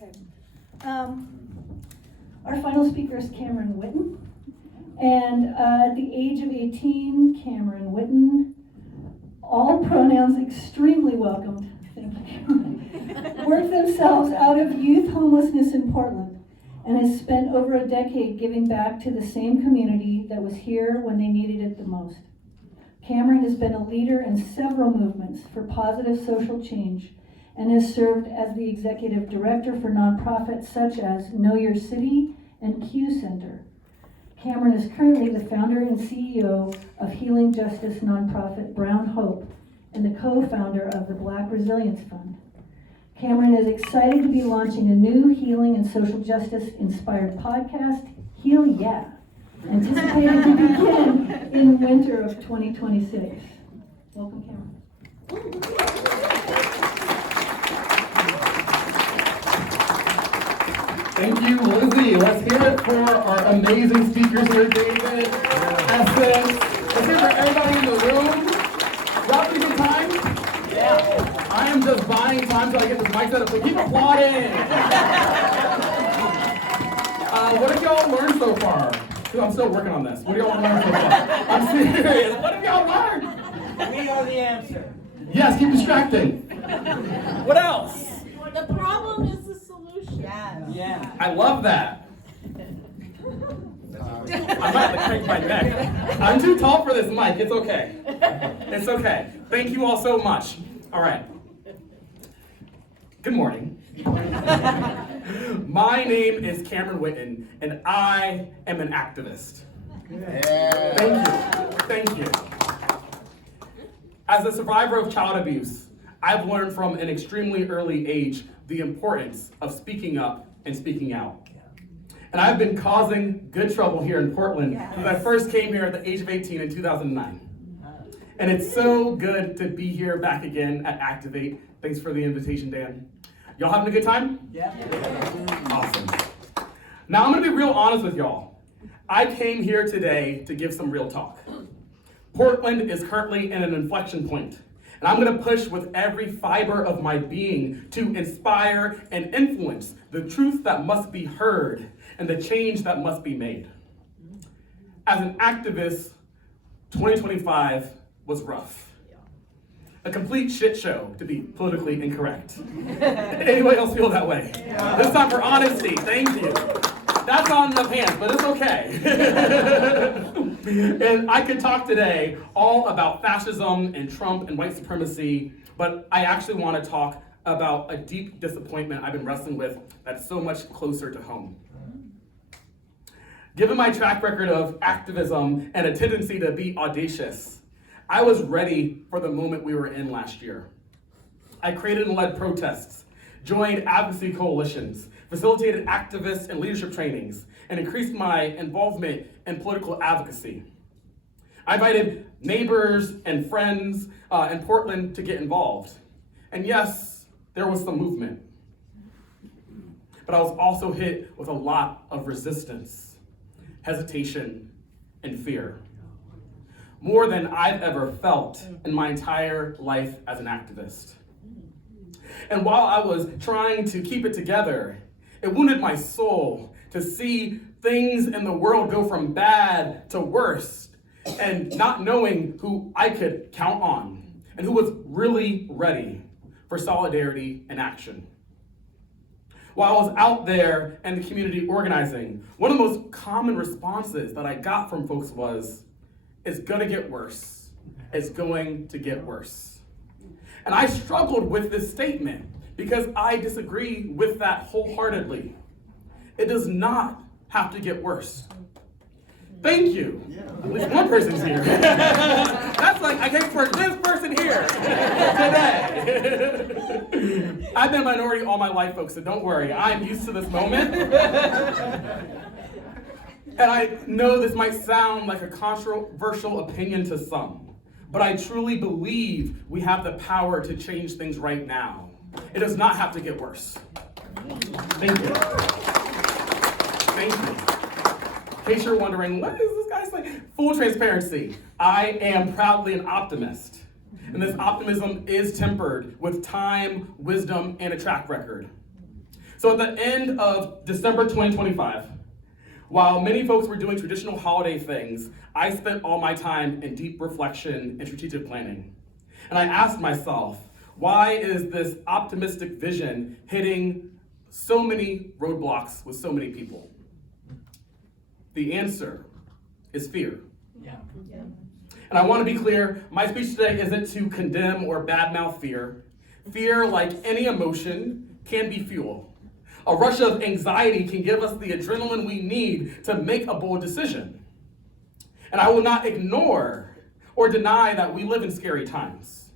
Okay. Our final speaker is Cameron Whitten. And at the age of 18, Cameron Whitten, all pronouns extremely welcomed, worked themselves out of youth homelessness in Portland and has spent over a decade giving back to the same community that was here when they needed it the most. Cameron has been a leader in several movements for positive social change and has served as the executive director for nonprofits such as Know Your City and Q Center. Cameron is currently the founder and CEO of healing justice nonprofit Brown Hope and the co-founder of the Black Resilience Fund. Cameron is excited to be launching a new healing and social justice inspired podcast, Heal Yeah, anticipated to begin in winter of 2026. Welcome, Cameron. Thank you, Lizzie. Let's hear it for our amazing speakers here, David, Essence. Let's hear it for everybody in the room. Y'all having a good time? Yeah. I am just buying time till I get this mic set up, so keep applauding. What have y'all learned so far? I'm still working on this. What have y'all learned so far? I'm serious. What have y'all learned? We are the answer. Yes, keep distracting. What else? The problem is the solution. Yeah. I love that. I might have to crank my neck. I'm too tall for this mic. It's okay. It's okay. Thank you all so much. All right. Good morning. My name is Cameron Whitten, and I am an activist. Yeah. Thank you. As a survivor of child abuse, I've learned from an extremely early age the importance of speaking up and speaking out. And I've been causing good trouble here in Portland since I first came here at the age of 18 in 2009. And it's so good to be here back again at Activate. Thanks for the invitation, Dan. Y'all having a good time? Yeah. Awesome. Now I'm gonna be real honest with y'all. I came here today to give some real talk. Portland is currently in an inflection point, and I'm gonna push with every fiber of my being to inspire and influence the truth that must be heard and the change that must be made. As an activist, 2025 was rough. A complete shit show, to be politically incorrect. Anybody else feel that way? Yeah. This time for honesty, thank you. That's on the pants, but it's okay. And I could talk today all about fascism and Trump and white supremacy, but I actually want to talk about a deep disappointment I've been wrestling with that's so much closer to home. Given my track record of activism and a tendency to be audacious, I was ready for the moment we were in last year. I created and led protests, joined advocacy coalitions, facilitated activist and leadership trainings, and increased my involvement in political advocacy. I invited neighbors and friends in Portland to get involved. And yes, there was some movement. But I was also hit with a lot of resistance, hesitation, and fear. More than I've ever felt in my entire life as an activist. And while I was trying to keep it together, it wounded my soul to see things in the world go from bad to worse and not knowing who I could count on and who was really ready for solidarity and action. While I was out there in the community organizing, one of the most common responses that I got from folks was, "It's gonna get worse. It's going to get worse." And I struggled with this statement because I disagree with that wholeheartedly. It does not have to get worse. Thank you. At least one person's here. That's like, I came for this person here today. I've been a minority all my life, folks, so don't worry. I'm used to this moment. And I know this might sound like a controversial opinion to some, but I truly believe we have the power to change things right now. It does not have to get worse. Thank you. Thank you. In case you're wondering, what is this guy saying? Full transparency, I am proudly an optimist. And this optimism is tempered with time, wisdom, and a track record. So at the end of December 2025, while many folks were doing traditional holiday things, I spent all my time in deep reflection and strategic planning. And I asked myself, why is this optimistic vision hitting so many roadblocks with so many people? The answer is fear. Yeah. And I want to be clear, my speech today isn't to condemn or badmouth fear. Fear, like any emotion, can be fuel. A rush of anxiety can give us the adrenaline we need to make a bold decision. And I will not ignore or deny that we live in scary times.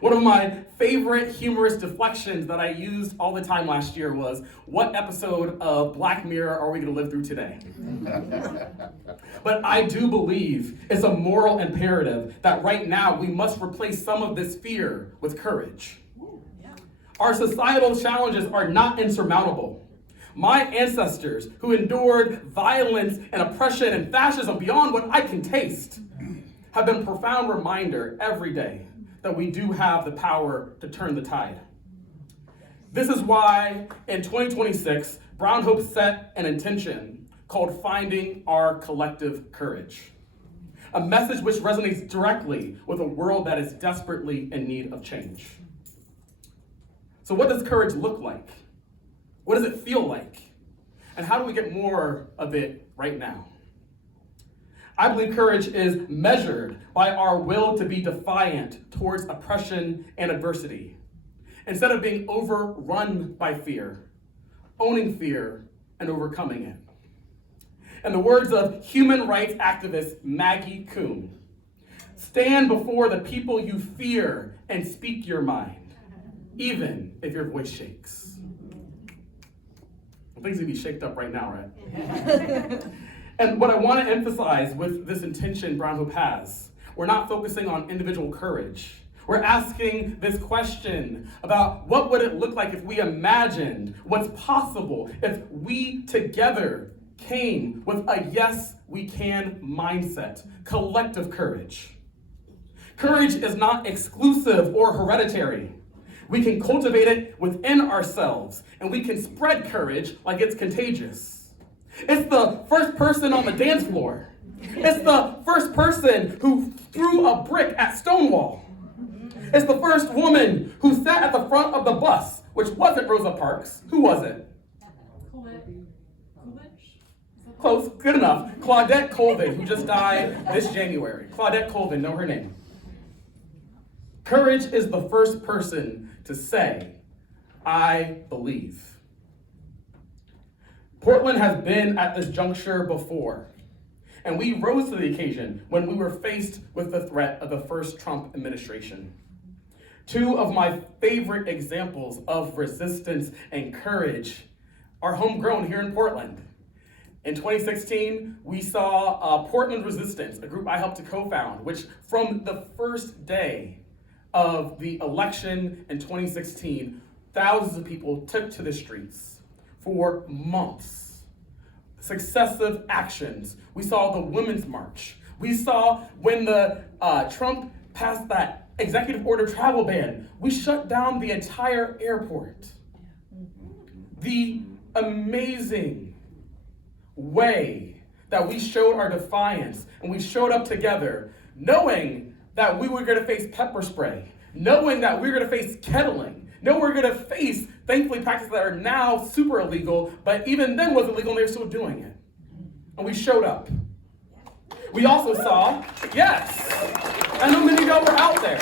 One of my favorite humorous deflections that I used all the time last year was, what episode of Black Mirror are we going to live through today? But I do believe it's a moral imperative that right now we must replace some of this fear with courage. Our societal challenges are not insurmountable. My ancestors, who endured violence and oppression and fascism beyond what I can taste, have been a profound reminder every day that we do have the power to turn the tide. This is why in 2026, Brown Hope set an intention called Finding Our Collective Courage, a message which resonates directly with a world that is desperately in need of change. So what does courage look like? What does it feel like? And how do we get more of it right now? I believe courage is measured by our will to be defiant towards oppression and adversity. Instead of being overrun by fear, owning fear and overcoming it. In the words of human rights activist Maggie Kuhn, stand before the people you fear and speak your mind, even if your voice shakes. Well, things need to be shaked up right now, right? And what I want to emphasize with this intention Brown Hope has, we're not focusing on individual courage. We're asking this question about what would it look like if we imagined what's possible if we together came with a yes, we can mindset, collective courage. Courage is not exclusive or hereditary. We can cultivate it within ourselves, and we can spread courage like it's contagious. It's the first person on the dance floor. It's the first person who threw a brick at Stonewall. It's the first woman who sat at the front of the bus, which wasn't Rosa Parks. Who was it? Close, good enough. Claudette Colvin, who just died this January. Claudette Colvin, know her name. Courage is the first person to say, I believe. Portland has been at this juncture before, and we rose to the occasion when we were faced with the threat of the first Trump administration. Two of my favorite examples of resistance and courage are homegrown here in Portland. In 2016, we saw Portland Resistance, a group I helped to co-found, which from the first day of the election in 2016, thousands of people took to the streets for months. Successive actions. We saw the Women's March. We saw when the Trump passed that executive order travel ban, we shut down the entire airport. The amazing way that we showed our defiance and we showed up together, knowing that we were going to face pepper spray, knowing that we were going to face kettling, knowing we're going to face, thankfully, practices that are now super illegal, but even then was illegal and they were still doing it. And we showed up. We also saw, yes, I know many of y'all were out there.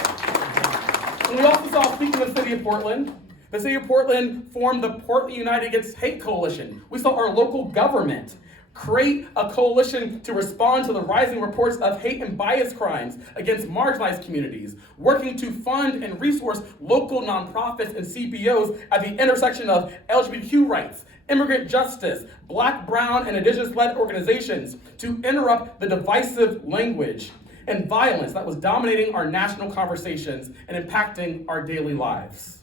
And we also saw, speaking of the city of Portland, the city of Portland formed the Portland United Against Hate Coalition. We saw our local government create a coalition to respond to the rising reports of hate and bias crimes against marginalized communities, working to fund and resource local nonprofits and CBOs at the intersection of LGBTQ rights, immigrant justice, Black, Brown, and Indigenous-led organizations to interrupt the divisive language and violence that was dominating our national conversations and impacting our daily lives.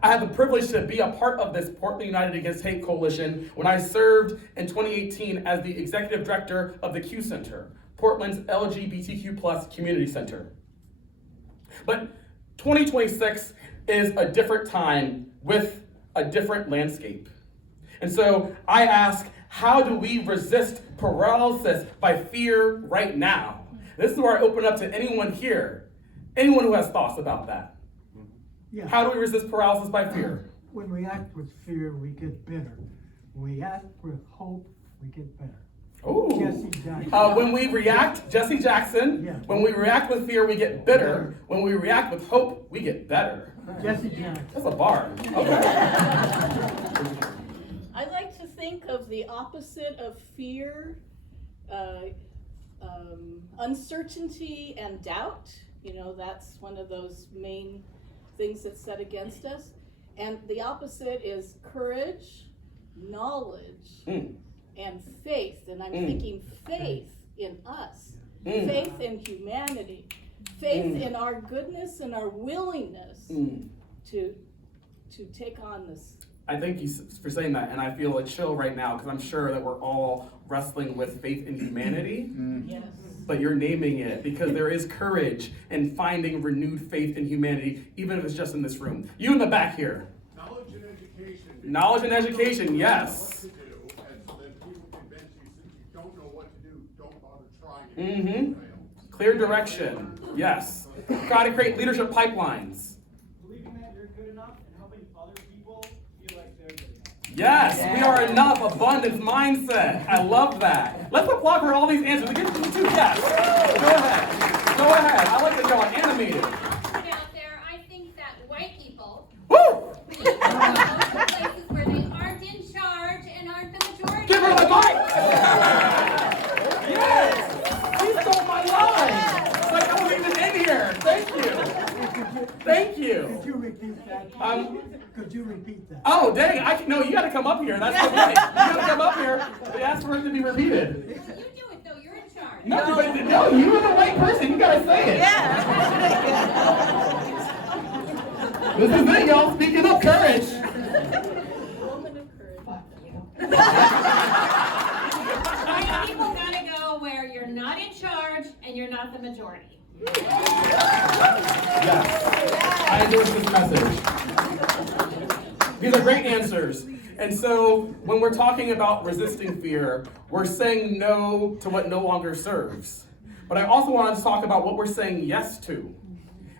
I had the privilege to be a part of this Portland United Against Hate Coalition when I served in 2018 as the executive director of the Q Center, Portland's LGBTQ+ community center. But 2026 is a different time with a different landscape. And so I ask, how do we resist paralysis by fear right now? This is where I open up to anyone here, anyone who has thoughts about that. Yeah. How do we resist paralysis by fear? When we act with fear, we get bitter. When we act with hope, we get better. Ooh. Jesse Jackson. When we react, Jesse Jackson, Yeah. when we react with fear, we get bitter. When we react with hope, we get better. Jesse Jackson. That's a bar. Okay. I like to think of the opposite of fear, uncertainty and doubt. You know, that's one of those main things that's set against us. And the opposite is courage, knowledge, and faith. And I'm thinking faith in us, faith in humanity, faith in our goodness and our willingness to take on this. I thank you for saying that, and I feel a chill right now because I'm sure that we're all wrestling with faith in humanity. Yes. But you're naming it because there is courage in finding renewed faith in humanity, even if it's just in this room. You in the back here. Knowledge and education. Knowledge and education, yes. What to do, and so then people convince you, since you don't know what to do, don't bother trying it. Clear direction, yes. Got to create leadership pipelines. Believing that you're good enough and helping other people feel like they're good enough. Yes, we are enough, abundance mindset. I love that. Let's applaud for all these answers. Give them too. Yes. Go ahead. Go ahead. I like that y'all are animated. Put out there, I think that white people Woo! need to go to places where they aren't in charge and aren't the majority. Give her the mic! Yes! She stole my line! It's like I wasn't even in here. Thank you. Thank you. Could you repeat that? Could you repeat that? Oh, dang. No, you got to come up here. That's the point. You got to come up here. They asked for it to be repeated. You do it though, you're in charge. No, but no, you were the white person. You got to say it. This is it, y'all. Speaking of courage. Woman of courage. White people gotta go where you're not in charge and you're not the majority. Yes. I endorse this message. These are great answers. And so when we're talking about resisting fear, we're saying no to what no longer serves. But I also want to talk about what we're saying yes to.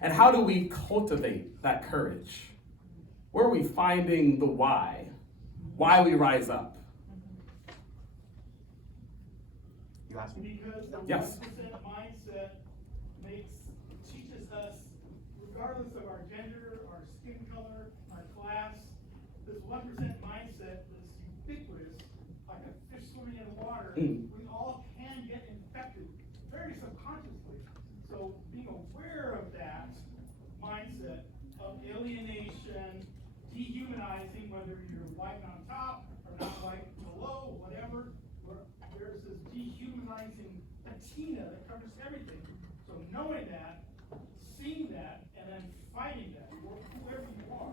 And how do we cultivate that courage? Where are we finding the why? Why we rise up? You asked me? Because the Yes. 1% mindset teaches us, regardless of our gender, our skin color, our class, this 1% mindset is ubiquitous, like a fish swimming in water. We all can get infected very subconsciously. So being aware of that mindset of alienation, dehumanizing, whether you're white on top or not white below, whatever, where there's this dehumanizing patina that covers everything. So knowing that, seeing that, and then fighting that, whoever you are.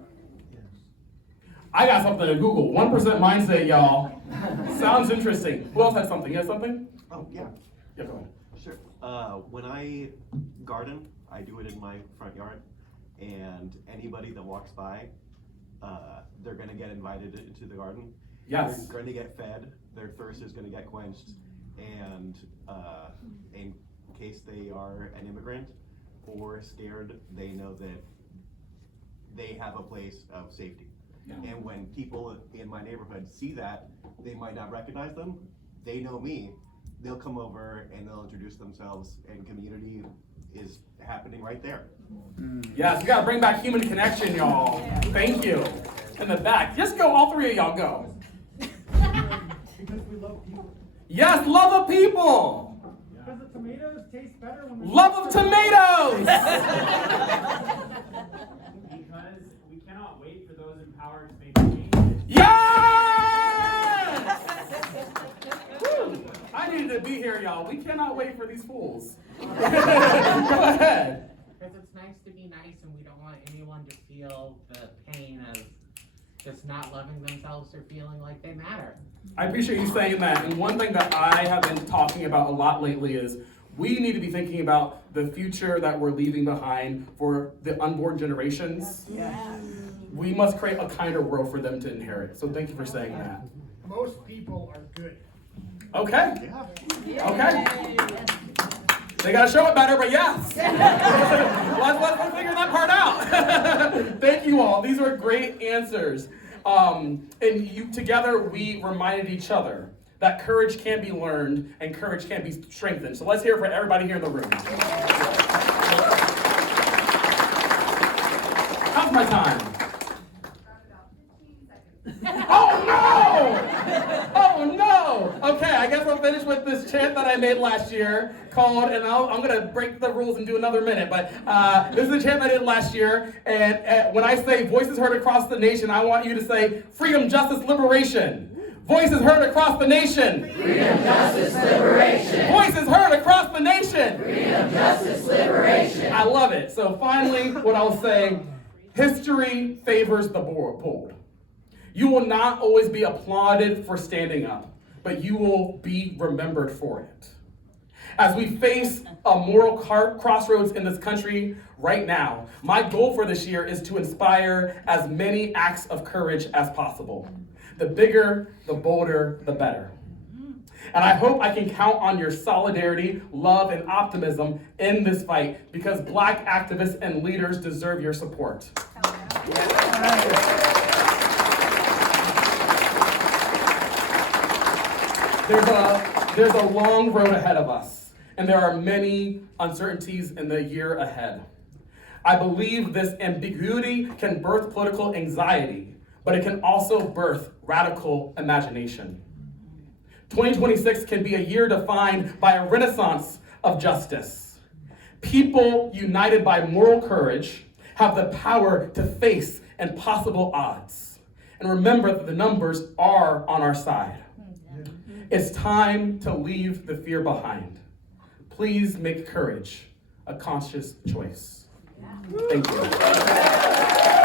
I got something to Google. 1% mindset, y'all. Sounds interesting. Who else has something? You have something? Oh, yeah. Yeah, go ahead. Sure. When I garden, I do it in my front yard, and anybody that walks by, they're gonna get invited into the garden. Yes. They're gonna get fed, their thirst is gonna get quenched, and in case they are an immigrant or scared, they know that they have a place of safety. Yeah. And when people in my neighborhood see that, they might not recognize them, they know me, they'll come over and they'll introduce themselves, and community is happening right there. Yes, you gotta bring back human connection, y'all. Thank you. In the back. Just go, all three of y'all go. Because we love people. Yes, love of people. Because the tomatoes taste better when Love of tomatoes. Because we cannot wait for those empowered to make change. Yes! Woo. I needed to be here, y'all. We cannot wait for these fools. Go ahead. Because it's nice to be nice, and we don't want anyone to feel the pain of just not loving themselves or feeling like they matter. I appreciate you saying that. And one thing that I have been talking about a lot lately is we need to be thinking about the future that we're leaving behind for the unborn generations. we must create a kinder world for them to inherit. So thank you for saying that. Most people are good. Okay. Okay. They gotta show it better, but yes. let's figure that part out. Thank you all. These are great answers. And you together, we reminded each other that courage can be learned and courage can be strengthened. So let's hear it for everybody here in the room. How's my time? Oh no! Oh no! Okay, I guess I'll finish with this chant that I made last year called, and I'm gonna break the rules and do another minute, but this is a chant I did last year, and when I say voices heard across the nation, I want you to say freedom, justice, liberation. Voices heard across the nation. Freedom, justice, liberation. Voices heard across the nation. Freedom, justice, liberation. I love it. So finally, what I'll say, history favors the bold. You will not always be applauded for standing up, but you will be remembered for it. As we face a moral crossroads in this country right now, my goal for this year is to inspire as many acts of courage as possible. The bigger, the bolder, the better. And I hope I can count on your solidarity, love, and optimism in this fight because Black activists and leaders deserve your support. There's a long road ahead of us, and there are many uncertainties in the year ahead. I believe this ambiguity can birth political anxiety, but it can also birth radical imagination. 2026 can be a year defined by a renaissance of justice. People united by moral courage have the power to face impossible odds. And remember that the numbers are on our side. It's time to leave the fear behind. Please make courage a conscious choice. Thank you.